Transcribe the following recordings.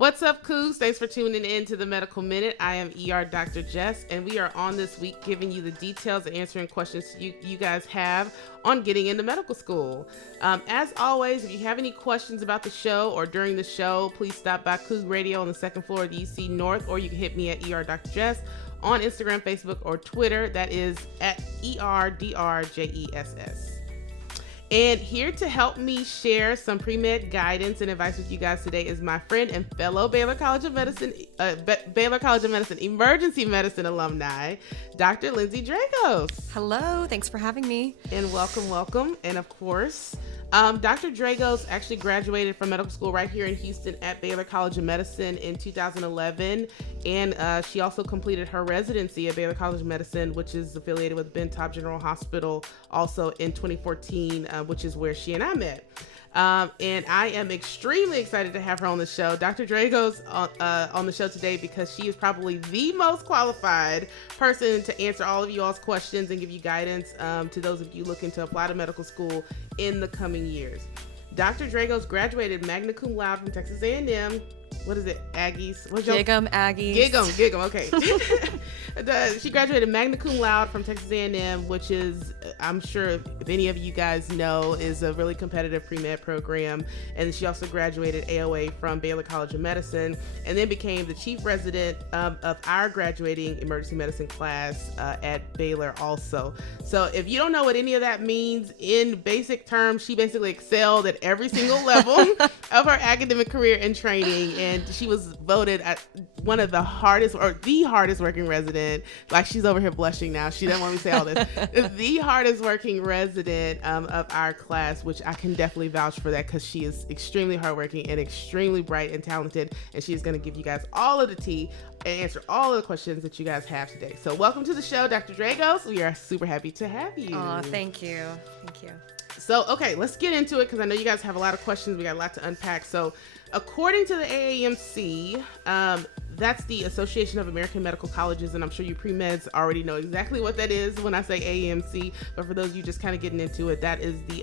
What's up, Cougs? Thanks for tuning in to the Medical Minute. I am ER Dr. Jess, and we are on this week giving you the details and answering questions you guys have on getting into medical school. As always, if you have any questions about the show or during the show, please stop by Coug Radio on the second floor of the UC North, or you can hit me at ER Dr. Jess on Instagram, Facebook, or Twitter. That is at ERDRJESS. And here to help me share some pre-med guidance and advice with you guys today is my friend and fellow Baylor College of Medicine emergency medicine alumni, Dr. Lindsay Dragos. Hello, thanks for having me. And welcome. And of course, Dr. Dragos actually graduated from medical school right here in Houston at Baylor College of Medicine in 2011. And she also completed her residency at Baylor College of Medicine, which is affiliated with Ben Taub General Hospital, also in 2014, which is where she and I met. And I am extremely excited to have her on the show. Dr. Dragos on the show today because she is probably the most qualified person to answer all of you all's questions and give you guidance to those of you looking to apply to medical school in the coming years. Dr. Dragos graduated magna cum laude from Texas A&M. What is it? Aggies? Gig'em, Aggies. Gig'em, okay. She graduated magna cum laude from Texas A&M, which is, I'm sure if any of you guys know, is a really competitive pre-med program. And she also graduated AOA from Baylor College of Medicine, and then became the chief resident of our graduating emergency medicine class at Baylor also. So if you don't know what any of that means, in basic terms, she basically excelled at every single level of her academic career and training. And she was voted at one of the hardest working resident. Like, she's over here blushing now. She doesn't want me to say all this. The hardest working resident of our class, which I can definitely vouch for that because she is extremely hardworking and extremely bright and talented. And she is going to give you guys all of the tea and answer all of the questions that you guys have today. So welcome to the show, Dr. Dragos. We are super happy to have you. Oh, thank you. Thank you. So, okay, let's get into it because I know you guys have a lot of questions. We got a lot to unpack. So, according to the AAMC, that's the Association of American Medical Colleges, and I'm sure you pre-meds already know exactly what that is when I say AAMC, but for those of you just kind of getting into it, that is the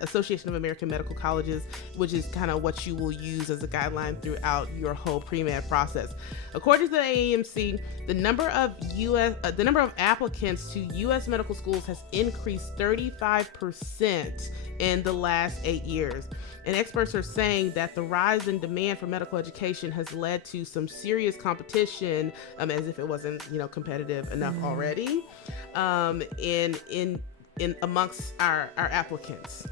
Association of American Medical Colleges, which is kind of what you will use as a guideline throughout your whole pre-med process. According to the AAMC, the number of applicants to U.S. medical schools has increased 35% in the last 8 years. And experts are saying that the rise in demand for medical education has led to some serious competition, as if it wasn't, competitive enough already, in amongst our applicants.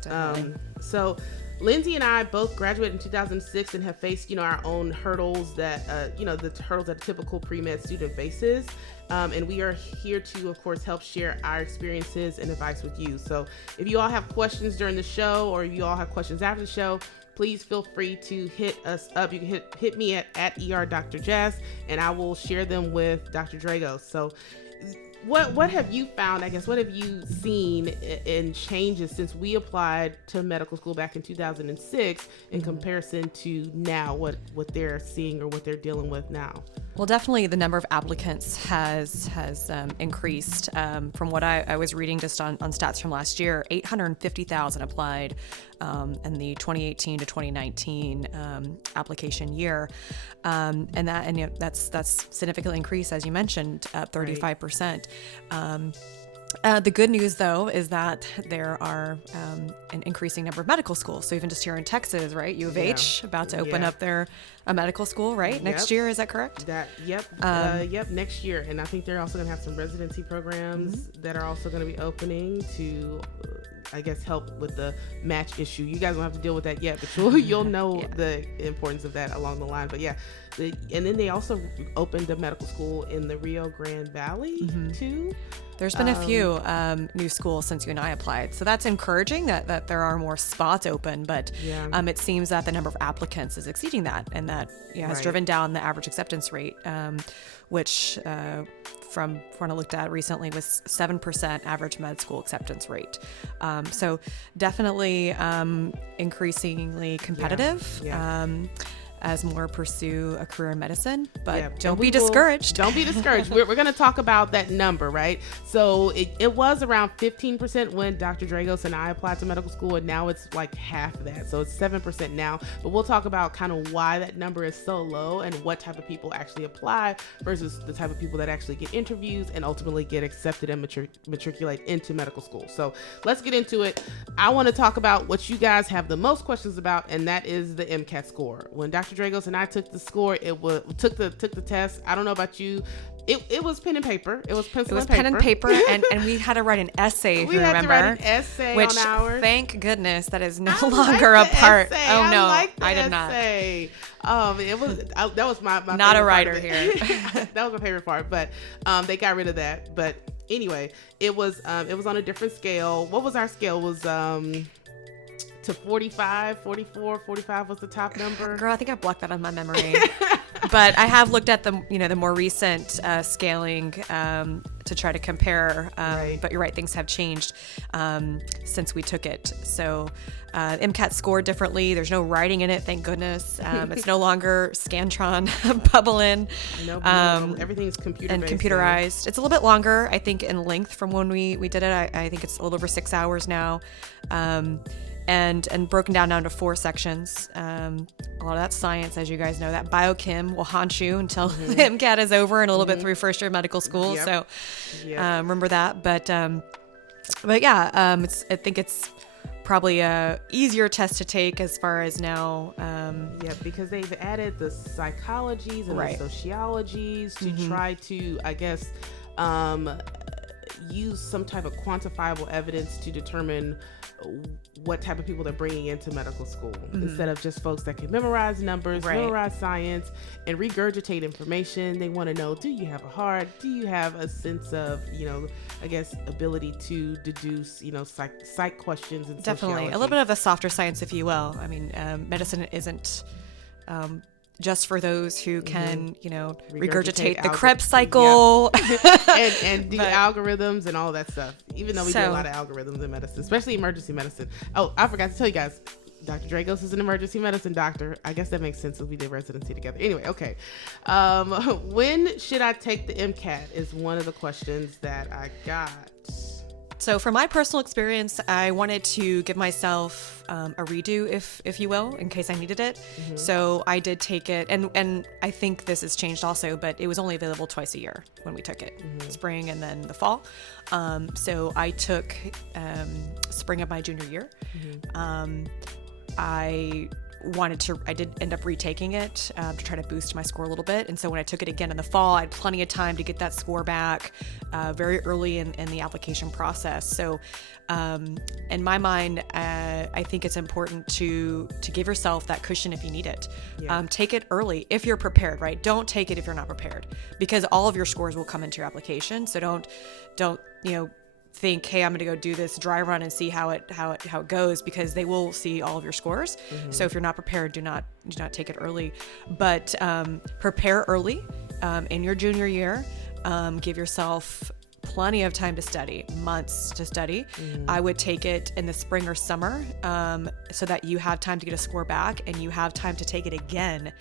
So Lindsay and I both graduated in 2006 and have faced, our own hurdles that, the hurdles that a typical pre-med student faces. And we are here to, of course, help share our experiences and advice with you. So if you all have questions during the show or if you all have questions after the show, please feel free to hit us up. You can hit me at ER Dr. Jess, and I will share them with Dr. Dragos. So what have you found, I guess, what have you seen in changes since we applied to medical school back in 2006 in comparison to now, what they're seeing or what they're dealing with now? Well, definitely the number of applicants has increased. From what I was reading just on stats from last year, 850,000 applied in the 2018 to 2019 application year, and that's significantly increased, as you mentioned, 35%. The good news, though, is that there are an increasing number of medical schools. So even just here in Texas, right? U of H about to open up their medical school, right? Next year, is that correct? Yep, next year. And I think they're also going to have some residency programs that are also going to be opening to, I guess, help with the match issue. You guys don't have to deal with that yet, but you'll know the importance of that along the line. But and then they also opened a medical school in the Rio Grande Valley too. There's been a few new schools since you and I applied. So that's encouraging that there are more spots open, but it seems that the number of applicants is exceeding that, and that has driven down the average acceptance rate, which from what I looked at recently was 7% average med school acceptance rate. So definitely increasingly competitive. as more pursue a career in medicine. But Yeah, don't and we be will- discouraged. Don't be discouraged. We're going to talk about that number, right? So it was around 15% when Dr. Dragos and I applied to medical school, and now it's like half of that. So it's 7% now. But we'll talk about kind of why that number is so low and what type of people actually apply versus the type of people that actually get interviews and ultimately get accepted and matriculate into medical school. So let's get into it. I want to talk about what you guys have the most questions about, and that is the MCAT score. When Dr. Dragos and I took the score, took the test. I don't know about you. It was pen and paper. It was pencil and paper. Pen and paper, and we had to write an essay, if we you had remember. to write an essay which, on ours. thank goodness, that is no I longer liked a the part. essay. Oh, no, I did not. That was my Not a favorite writer part of here. it. That was my favorite part, but they got rid of that. But anyway, it was on a different scale. What was our scale? Was to 45, 44, 45 was the top number. Girl, I think I blocked that on my memory. But I have looked at the more recent scaling to try to compare. Right. But you're right, things have changed since we took it. So MCAT scored differently. There's no writing in it, thank goodness. It's no longer Scantron bubbling. No, everything's computer and computerized. It's a little bit longer, I think, in length from when we did it. I think it's a little over 6 hours now. And broken down to 4 sections. A lot of that's science, as you guys know. That biochem will haunt you until the MCAT is over and a little bit through first year of medical school. Yep. So Yep. remember that. But yeah, I think it's probably a easier test to take as far as now. Yeah, because they've added the psychologies and Right. the sociologies to try to, I guess, use some type of quantifiable evidence to determine what type of people they're bringing into medical school instead of just folks that can memorize numbers, Right. memorize science, and regurgitate information. They want to know, do you have a heart? Do you have a sense of, I guess, ability to deduce, psych questions and Definitely. sociology. A little bit of a softer science, if you will. I mean, medicine isn't just for those who can, regurgitate the Krebs cycle. and do But- algorithms and all that stuff. Even though we do a So- lot of algorithms in medicine, especially emergency medicine. Oh, I forgot to tell you guys, Dr. Dragos is an emergency medicine doctor. I guess that makes sense since we did residency together. Anyway, okay. When should I take the MCAT is one of the questions that I got. So from my personal experience, I wanted to give myself a redo, if you will, in case I needed it. So I did take it, and I think this has changed also, but it was only available twice a year when we took it, spring and then the fall. So I took spring of my junior year. I did end up retaking it to try to boost my score a little bit. And so when I took it again in the fall, I had plenty of time to get that score back very early in the application process. So in my mind, I think it's important to give yourself that cushion if you need it. Yeah. Take it early if you're prepared, right? Don't take it if you're not prepared, because all of your scores will come into your application. So don't think, hey, I'm going to go do this dry run and see how it goes, because they will see all of your scores. So if you're not prepared, do not take it early, but prepare early in your junior year. Give yourself plenty of time to study, months to study. I would take it in the spring or summer so that you have time to get a score back and you have time to take it again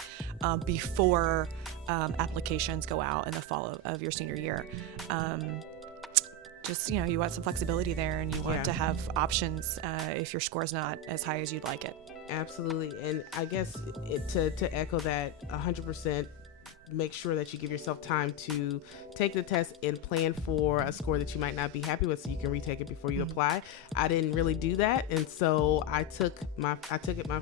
before applications go out in the fall of your senior year. Just, you want some flexibility there, and you want to have options if your score's not as high as you'd like it. Absolutely. And I guess to echo that 100%, make sure that you give yourself time to take the test and plan for a score that you might not be happy with, so you can retake it before you apply. I didn't really do that, and so I took it my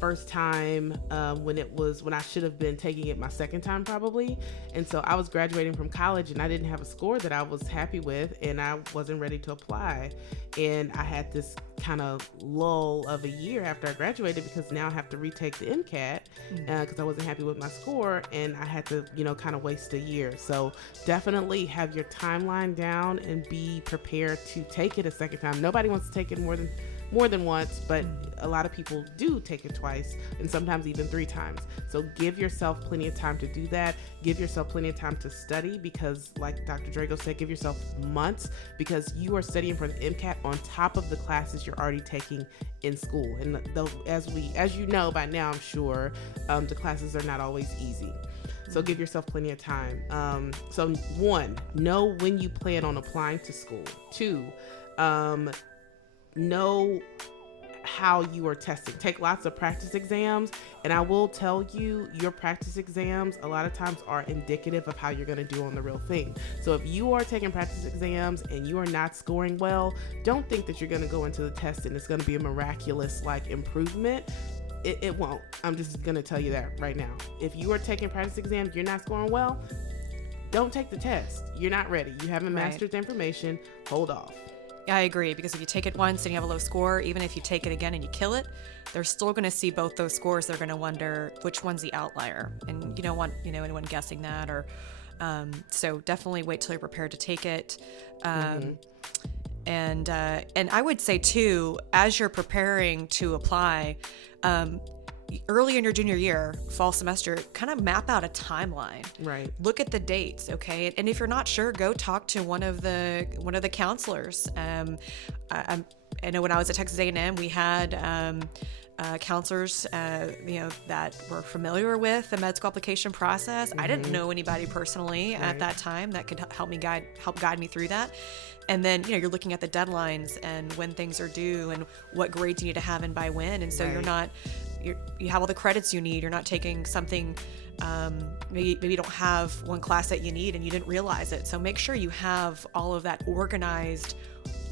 first time when I should have been taking it my second time probably. And so I was graduating from college and I didn't have a score that I was happy with, and I wasn't ready to apply. And I had this kind of lull of a year after I graduated, because now I have to retake the MCAT because I wasn't happy with my score, and I had to, kind of waste a year. So definitely have your timeline down and be prepared to take it a second time. Nobody wants to take it more than more than once, but a lot of people do take it twice and sometimes even 3 times. So give yourself plenty of time to do that. Give yourself plenty of time to study, because like Dr. Drago said, give yourself months, because you are studying for the MCAT on top of the classes you're already taking in school. And though, as you know by now, I'm sure, the classes are not always easy. So give yourself plenty of time. So 1, know when you plan on applying to school. 2, know how you are testing. Take lots of practice exams, and I will tell you, your practice exams a lot of times are indicative of how you're going to do on the real thing. So if you are taking practice exams and you are not scoring well, don't think that you're going to go into the test and it's going to be a miraculous like improvement. It won't. I'm just going to tell you that right now. If you are taking practice exams, you're not scoring well, don't take the test. You're not ready. You haven't mastered the information. Hold off. I agree, because if you take it once and you have a low score, even if you take it again and you kill it, they're still going to see both those scores. They're going to wonder which one's the outlier, and you don't want anyone guessing that. Or so definitely wait till you're prepared to take it. And I would say too, as you're preparing to apply, early in your junior year, fall semester, kind of map out a timeline. Right. Look at the dates, okay? And if you're not sure, go talk to one of the counselors. I know when I was at Texas A&M, we had counselors, that were familiar with the med school application process. I didn't know anybody personally at that time that could help guide me through that. And then, you're looking at the deadlines and when things are due and what grades you need to have and by when. And so you have all the credits you need. You're not taking something, maybe you don't have one class that you need and you didn't realize it. So make sure you have all of that organized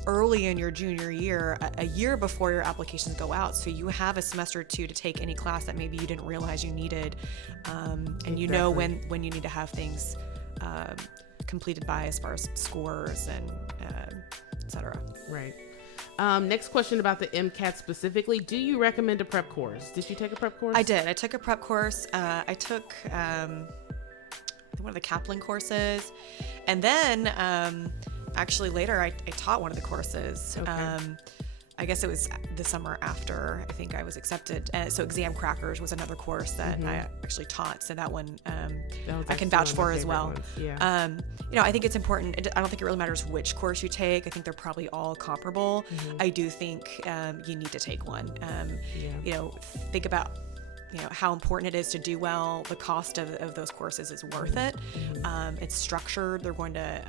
early in your junior year, a year before your applications go out, so you have a semester or 2 to take any class that maybe you didn't realize you needed, and you know when you need to have things completed by, as far as scores and etc. Right. Next question about the MCAT specifically. Do you recommend a prep course? Did you take a prep course? I did. I took a prep course. I took one of the Kaplan courses, and then actually later I taught one of the courses. Okay. I guess it was the summer after I think I was accepted. So Exam Crackers was another course that I actually taught. So that one I can vouch for as well. Yeah. I think it's important. I don't think it really matters which course you take. I think they're probably all comparable. I do think you need to take one. Think about how important it is to do well. The cost of those courses is worth it. It's structured. They're going to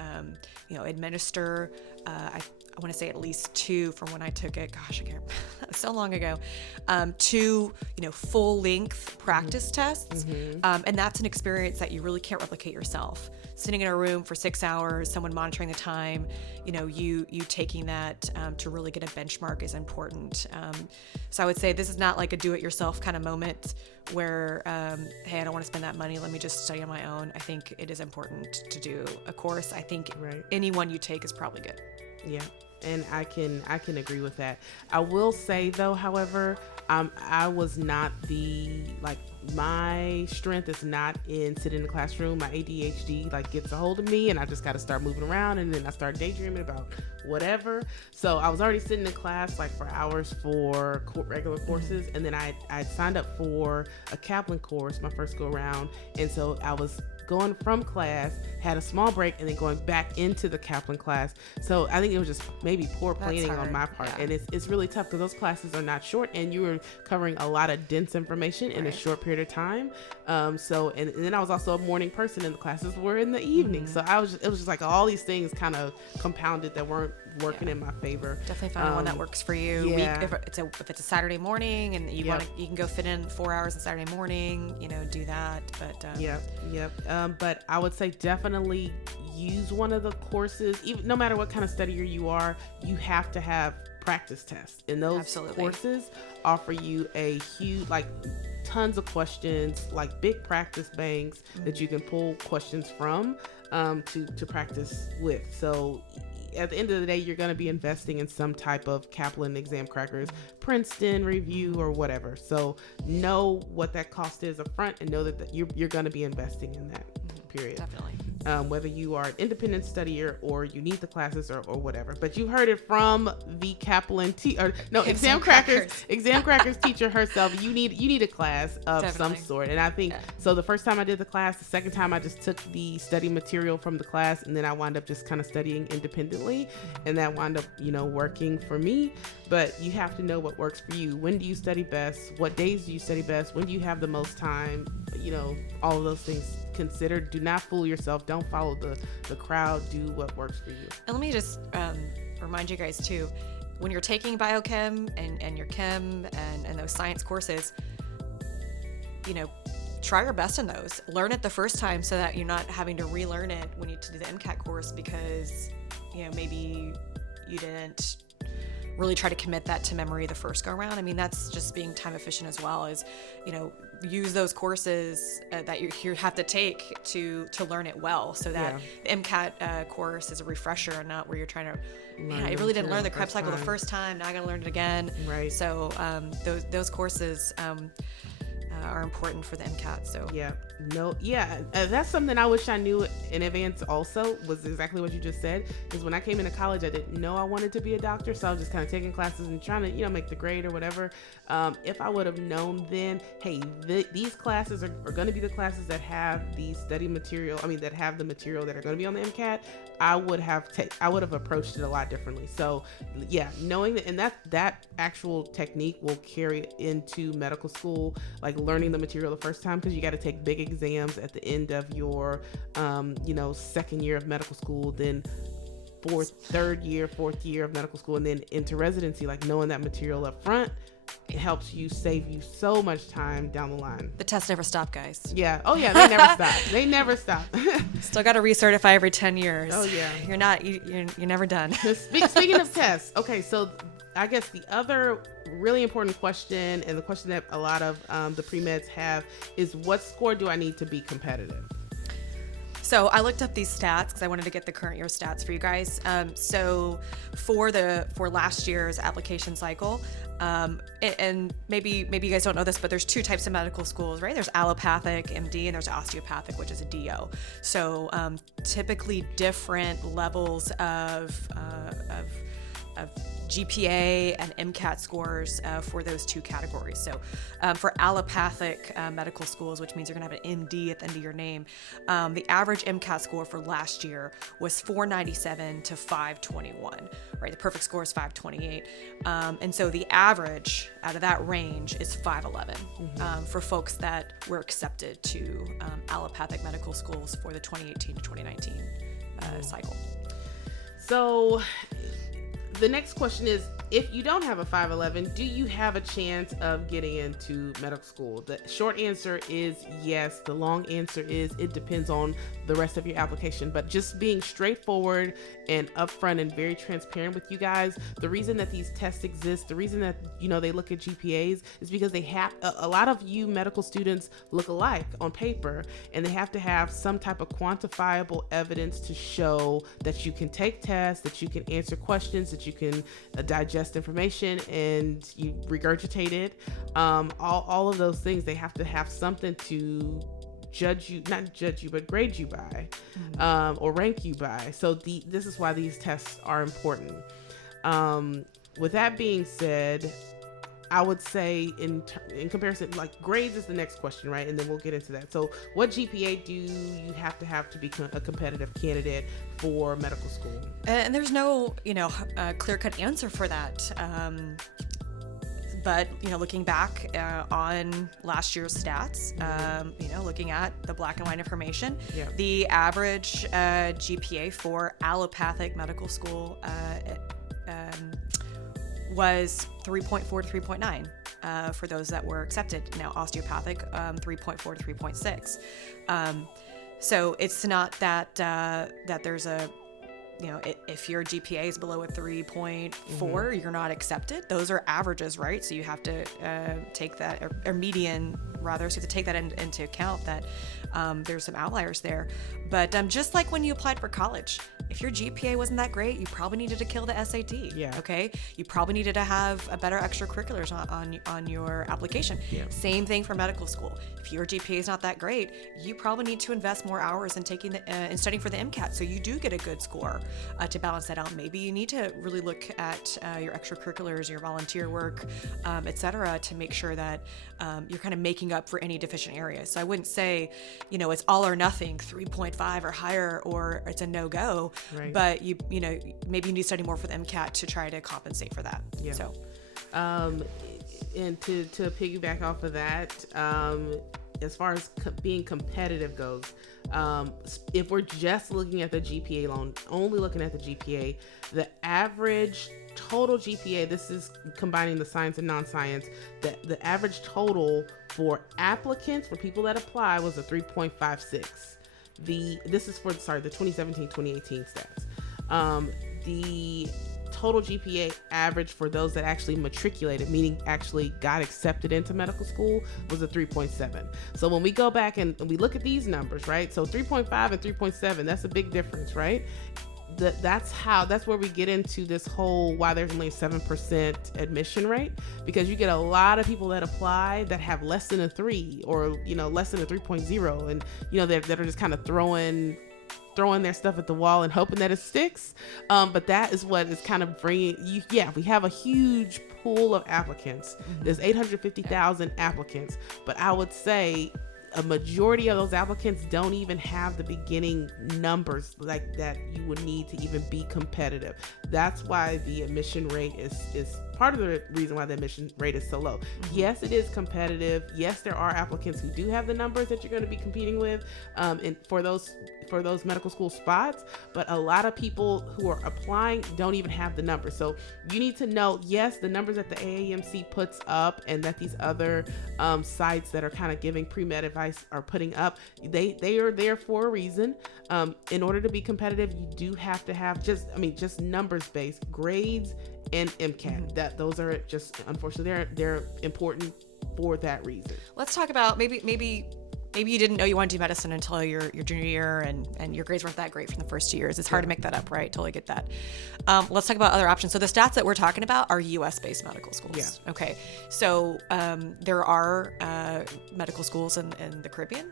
administer. I want to say at least 2 from when I took it. Gosh, I can't. So long ago. 2, full-length practice tests, and that's an experience that you really can't replicate yourself. Sitting in a room for 6 hours, someone monitoring the time, you taking that to really get a benchmark is important. So I would say this is not like a do-it-yourself kind of moment where, hey, I don't want to spend that money. Let me just study on my own. I think it is important to do a course. I think any one you take is probably good. Yeah. And I can agree with that. I will say though, however, I was not my strength is not in sitting in the classroom. My ADHD gets a hold of me, and I just got to start moving around, and then I start daydreaming about whatever. So I was already sitting in class for hours for regular courses, and then I signed up for a Kaplan course my first go around, and so I was going from class, had a small break, and then going back into the Kaplan class. So I think it was just maybe poor planning on my part. And it's really tough because those classes are not short, and you were covering a lot of dense information in a short period of time. And then I was also a morning person, and the classes were in the evening. So it was just all these things kind of compounded that weren't working in my favor. Definitely find one that works for you. Yeah. If it's a Saturday morning and you can go fit in 4 hours on Saturday morning, do that. But but I would say definitely use one of the courses. Even no matter what kind of studier you are, you have to have practice tests, and those courses offer you a huge tons of questions, big practice banks that you can pull questions from to practice with. So at the end of the day, you're going to be investing in some type of Kaplan Exam Crackers, Princeton review, or whatever. So know what that cost is up front, and know that you're going to be investing in that. period. Definitely. Whether you are an independent studier or you need the classes or whatever. But you've heard it from the Kaplan Exam Crackers teacher herself. You need a class of Definitely. some sort. And I think so. The first time I did the class, the second time I just took the study material from the class, and then I wound up just kind of studying independently, and that wound up working for me. But you have to know what works for you. When do you study best? What days do you study best? When do you have the most time? All of those things considered. Do not fool yourself. Don't follow the crowd. Do what works for you. And let me just remind you guys too, when you're taking biochem and your chem and those science courses, try your best in those. Learn it the first time so that you're not having to relearn it when you do the MCAT course because maybe you didn't really try to commit that to memory the first go around. I mean, that's just being time efficient as well as, use those courses that you have to take to learn it well so that the MCAT course is a refresher and not where you're trying to, man, I really didn't learn the Krebs cycle the first time. Now I got to learn it again. Right. So those courses are important for the MCAT. So that's something I wish I knew in advance also, was exactly what you just said, because when I came into college I didn't know I wanted to be a doctor, so I was just kind of taking classes and trying to make the grade or whatever. If I would have known then, hey, these classes are going to be the classes that have the study material, that have the material that are going to be on the MCAT, I would have approached it a lot differently. So knowing that, and that actual technique will carry into medical school, like learning the material the first time, because you got to take big exams at the end of your second year of medical school, then fourth year of medical school, and then into residency. Like knowing that material up front, it helps you, save you so much time down the line. the tests never stop, guys. Yeah. Oh yeah, they never stop. They never stop. Still got to recertify every 10 years. Oh yeah. You're never done. Speaking of tests, okay, so I guess the other really important question, and the question that a lot of the pre-meds have, is what score do I need to be competitive? So I looked up these stats because I wanted to get the current year stats for you guys. So for last year's application cycle, and maybe you guys don't know this, but there's two types of medical schools, right? There's allopathic MD and there's osteopathic, which is a DO. So typically different levels of GPA and MCAT scores for those two categories. So for allopathic medical schools, which means you're going to have an MD at the end of your name, the average MCAT score for last year was 497 to 521, right? The perfect score is 528. And so the average out of that range is 511 for folks that were accepted to allopathic medical schools for the 2018 to 2019 cycle. So the next question is, if you don't have a 511, do you have a chance of getting into medical school? The short answer is yes. The long answer is it depends on the rest of your application. But just being straightforward and upfront and very transparent with you guys, the reason that these tests exist, the reason that they look at GPAs is because they have a lot of you medical students look alike on paper, and they have to have some type of quantifiable evidence to show that you can take tests, that you can answer questions, that you can digest information and you regurgitate it. All of those things, they have to have something to not judge you, but grade you by, or rank you by. So this is why these tests are important. With that being said, I would say in comparison, like grades is the next question, right? And then we'll get into that. So what GPA do you have to be a competitive candidate for medical school? And there's no, clear-cut answer for that. But, looking back on last year's stats, looking at the black and white information, the average GPA for allopathic medical school was 3.4 to 3.9 for those that were accepted. Now osteopathic, 3.4 to 3.6. So it's not that there's a, if your GPA is below a 3.4, you're not accepted. Those are averages, right? So you have to take that, or median rather, so you have to take that into account that there's some outliers there. But just like when you applied for college, if your GPA wasn't that great, you probably needed to kill the SAT. Yeah. Okay. You probably needed to have a better extracurriculars on your application. Yeah. Same thing for medical school. If your GPA is not that great, you probably need to invest more hours in taking in studying for the MCAT, so you do get a good score to balance that out. Maybe you need to really look at your extracurriculars, your volunteer work, etc., to make sure that you're kind of making up for any deficient areas. So I wouldn't say, it's all or nothing, 3.5 or higher, or it's a no-go. Right. But you know, maybe you need to study more for the MCAT to try to compensate for that. Yeah. So, and to piggyback off of that, as far as being competitive goes, if we're just looking at the GPA alone, only looking at the GPA, the average total GPA, this is combining the science and non-science, the average total for applicants, for people that apply, was a 3.56. This is for the 2017-2018 stats. The total GPA average for those that actually matriculated, meaning actually got accepted into medical school, was a 3.7. So when we go back and we look at these numbers, right? So 3.5 and 3.7, that's a big difference, right? That's where we get into this whole why there's only a 7% admission rate, because you get a lot of people that apply that have less than a 3 or less than a 3.0, and that are just kind of throwing their stuff at the wall and hoping that it sticks. But that is what is kind of bringing you. Yeah, we have a huge pool of applicants. There's 850,000 applicants, but I would say a majority of those applicants don't even have the beginning numbers like that you would need to even be competitive. That's why the admission rate is part of the reason why the admission rate is so low. Yes, it is competitive. Yes, there are applicants who do have the numbers that you're going to be competing with, and for those medical school spots, but a lot of people who are applying don't even have the numbers. So you need to know, yes, the numbers that the AAMC puts up and that these other sites that are kind of giving pre-med advice are putting up, they are there for a reason. In order to be competitive, you do have to have just numbers-based grades and MCAT. Those are just, unfortunately, they're important for that reason. Let's talk about maybe you didn't know you wanted to do medicine until your junior year, and your grades weren't that great from the first 2 years. It's hard to make that up, right? Totally get that. Let's talk about other options. So the stats that we're talking about are U.S.-based medical schools. Yeah. Okay. So there are medical schools in the Caribbean.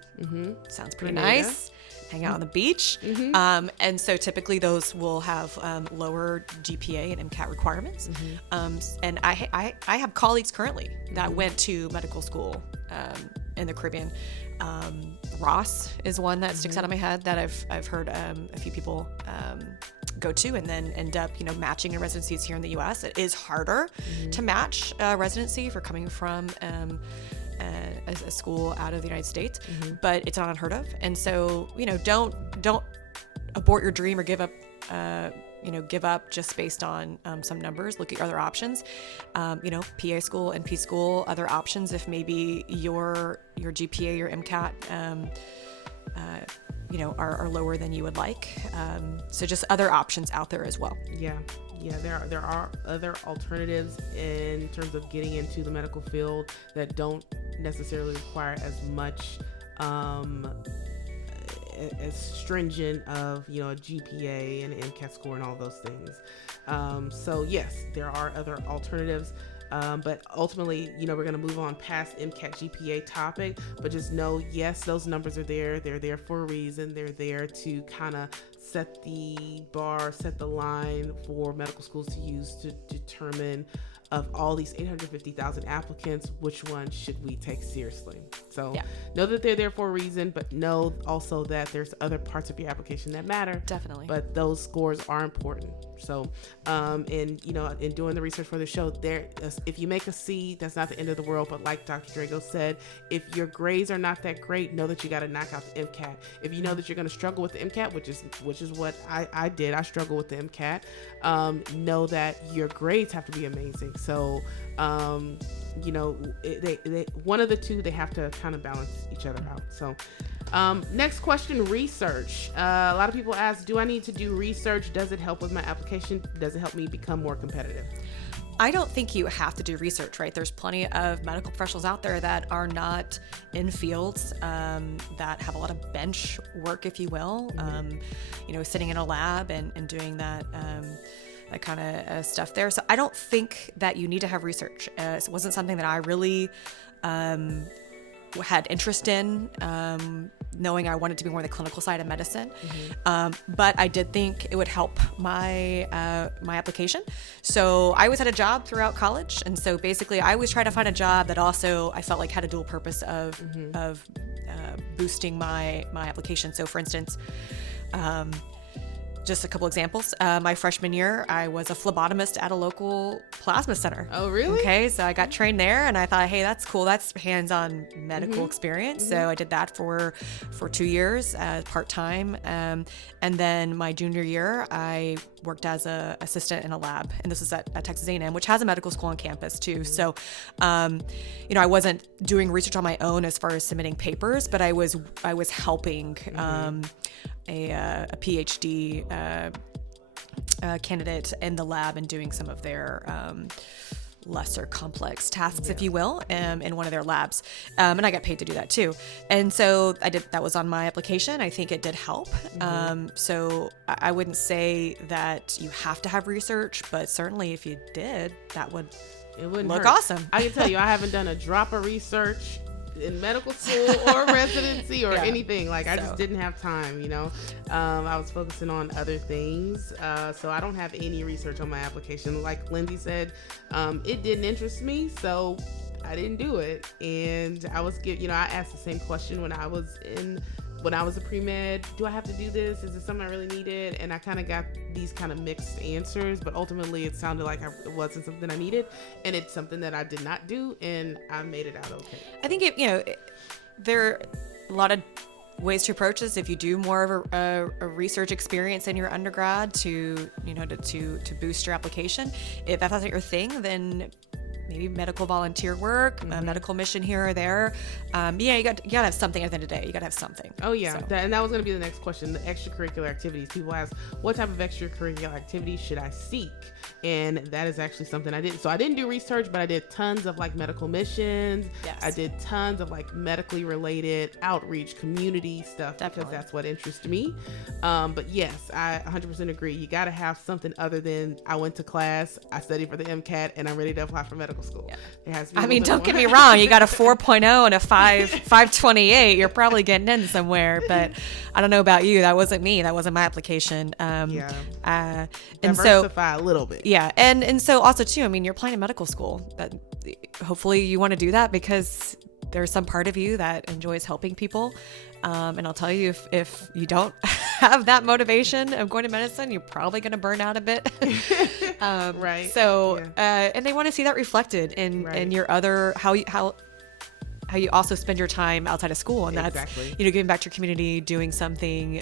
Sounds pretty nice. Hang out on the beach. And so typically those will have lower GPA and MCAT requirements. And I have colleagues currently that went to medical school in the Caribbean. Ross is one that sticks out of my head that I've heard a few people go to and then end up matching in residencies here in the U.S. It is harder to match residency for coming from a school out of the United States, but it's not unheard of. And so don't abort your dream or give up just based on some numbers. Look at your other options. PA school, NP school, other options if maybe your GPA, your MCAT, are lower than you would like. So just other options out there as well. Yeah, there are other alternatives in terms of getting into the medical field that don't necessarily require as much as stringent of a GPA and an MCAT score and all those things. So yes, there are other alternatives. But ultimately, we're going to move on past MCAT GPA topic, but just know, yes, those numbers are there. They're there for a reason. They're there to kind of set the bar, set the line for medical schools to use to determine, of all these 850,000 applicants, which one should we take seriously? So know that they're there for a reason, but know also that there's other parts of your application that matter. Definitely. But those scores are important. So, in doing the research for the show, if you make a C, that's not the end of the world. But like Dr. Drago said, if your grades are not that great, know that you got to knock out the MCAT. If you know that you're going to struggle with the MCAT, which is what I did, I struggled with the MCAT. Know that your grades have to be amazing. So, one of the two, they have to kind of balance each other out. So, next question, research. A lot of people ask, do I need to do research? Does it help with my application? Does it help me become more competitive? I don't think you have to do research, right? There's plenty of medical professionals out there that are not in fields that have a lot of bench work, if you will, sitting in a lab and doing that kind of stuff there. So I don't think that you need to have research. It wasn't something that I really had interest in, knowing I wanted to be more on the clinical side of medicine. But I did think it would help my my application. So I always had a job throughout college. And so basically I always tried to find a job that also I felt like had a dual purpose of boosting my application. So for instance, just a couple examples. My freshman year, I was a phlebotomist at a local plasma center. Oh, really? Okay, so I got trained there, and I thought, hey, that's cool. That's hands-on medical experience. So I did that for 2 years part-time. And then my junior year, I worked as an assistant in a lab, and this was at Texas A&M, which has a medical school on campus too. So, I wasn't doing research on my own as far as submitting papers, but I was helping a PhD candidate in the lab and doing some of their lesser complex tasks, if you will, in one of their labs. And I got paid to do that too. And so that was on my application. I think it did help. So I wouldn't say that you have to have research, but certainly if you did, it wouldn't look awesome. I can tell you, I haven't done a drop of research in medical school or residency or anything. I just didn't have time, I was focusing on other things. So I don't have any research on my application. Like Lindsay said, it didn't interest me, so I didn't do it. And I was I asked the same question when I was a pre-med. Do I have to do this? Is it something I really needed? And I kind of got these kind of mixed answers, but ultimately it sounded like it wasn't something I needed, and it's something that I did not do, and I made it out okay. I think there are a lot of ways to approach this. If you do more of a research experience in your undergrad to boost your application, if that's not your thing, then maybe medical volunteer work, a medical mission here or there. You got to have something at the end of the day. You got to have something. Oh, yeah. So. And that was going to be the next question, the extracurricular activities. People ask, what type of extracurricular activities should I seek? And that is actually something I did. So I didn't do research, but I did tons of medical missions. Yes. I did tons of medically related outreach, community stuff. Definitely. Because that's what interests me. But yes, I 100% agree. You got to have something other than I went to class, I studied for the MCAT, and I'm ready to apply for medical school. Yeah. It has to be don't get me wrong. You got a 4.0 and a 528. You're probably getting in somewhere, but I don't know about you. That wasn't me. That wasn't my application. And diversify a little bit. Yeah. And so also too, you're applying to medical school. Hopefully you want to do that because there's some part of you that enjoys helping people. And I'll tell you, if you don't have that motivation of going to medicine, you're probably going to burn out a bit. Right. So, and they want to see that reflected in your other, how you also spend your time outside of school. And that's, giving back to your community, doing something,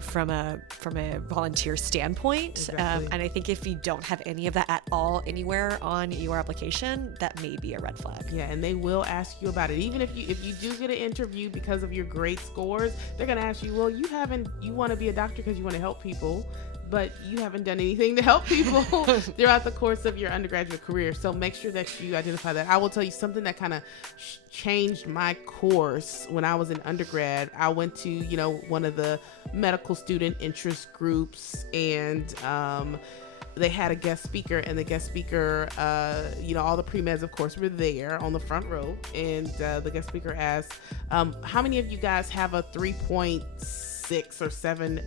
from a volunteer standpoint. And I think if you don't have any of that at all anywhere on your application, that may be a red flag. Yeah, and they will ask you about it. Even if you do get an interview because of your great scores, they're going to ask you, well, you want to be a doctor because you want to help people, but you haven't done anything to help people throughout the course of your undergraduate career. So make sure that you identify that. I will tell you something that kind of changed my course when I was in undergrad. I went to, one of the medical student interest groups, and they had a guest speaker, and the guest speaker, all the pre-meds, of course, were there on the front row. And the guest speaker asked, how many of you guys have a 3.6 or 7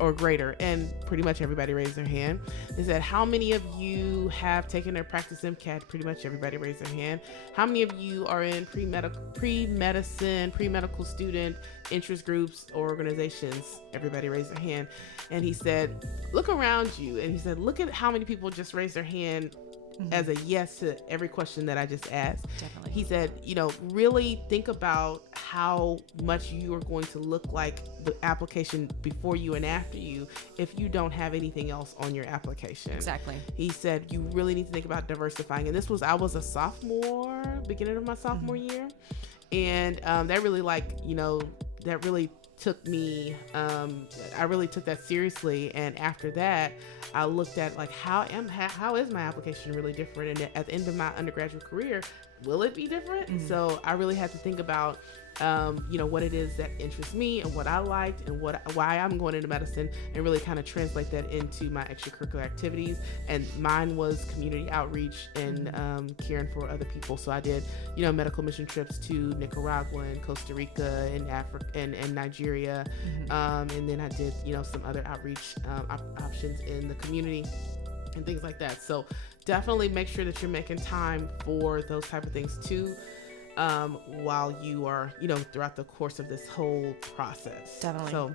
or greater? And pretty much everybody raised their hand. They said, how many of you have taken their practice MCAT? Pretty much everybody raised their hand. How many of you are in pre-medicine, pre-medical student interest groups or organizations? Everybody raised their hand. And he said, look around you. And he said, look at how many people just raised their hand as a yes to every question that I just asked. Definitely. He said, really think about how much you are going to look like the application before you and after you if you don't have anything else on your application. Exactly. He said, you really need to think about diversifying. And I was a sophomore, beginning of my sophomore year. And that really took me, I really took that seriously. And after that, I looked at like, how is my application really different? And at the end of my undergraduate career, will it be different? So I really had to think about, what it is that interests me and what I liked and why I'm going into medicine, and really kind of translate that into my extracurricular activities. And mine was community outreach and caring for other people. So I did, medical mission trips to Nicaragua and Costa Rica and Africa and Nigeria. And then I did, some other outreach options in the community and things like that. So definitely make sure that you're making time for those type of things too, while you are, throughout the course of this whole process. Definitely. So,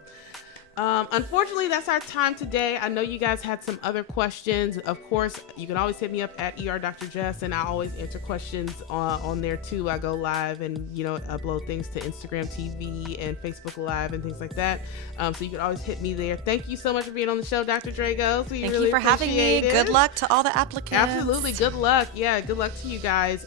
unfortunately, that's our time today. I know you guys had some other questions. Of course, you can always hit me up at Dr. Jess, and I always answer questions on there too. I go live and, upload things to Instagram TV and Facebook Live and things like that. So you can always hit me there. Thank you so much for being on the show, Dr. Dragos. Thank you for having me. Good luck to all the applicants. Absolutely. Good luck. Yeah, good luck to you guys.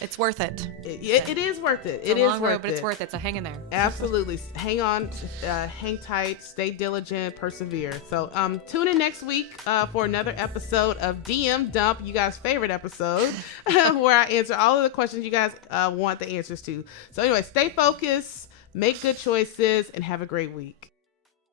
It's worth it. It is worth it. It's a long road, but it's worth it. So hang in there. Absolutely. Hang on. Hang tight. Stay diligent, persevere. So tune in next week for another episode of DM Dump, you guys' favorite episode, where I answer all of the questions you guys want the answers to. So anyway, stay focused, make good choices, and have a great week.